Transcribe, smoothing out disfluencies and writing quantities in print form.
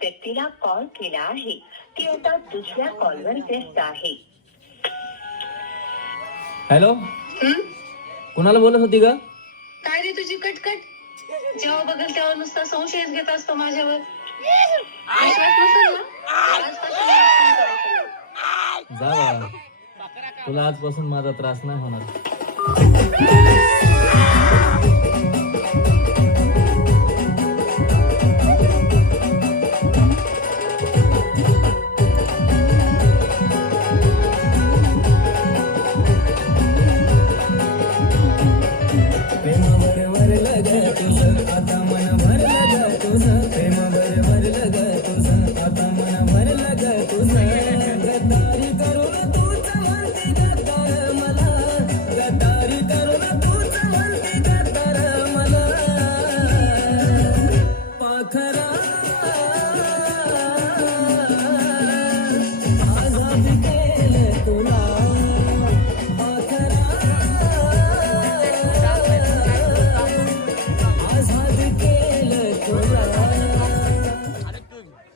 व्यक्तीला कॉल केला आहे ती आता दुसऱ्या कॉलवर व्यस्त आहे. हॅलो, कुणाला बोलत होती का? काय रे तुझी कटकट? जेव्हा बघेल तेव्हा नुसता संशयच घेत असतो माझ्यावर. जा बाळा, तुला आजपासून माझा त्रास नाही होणार.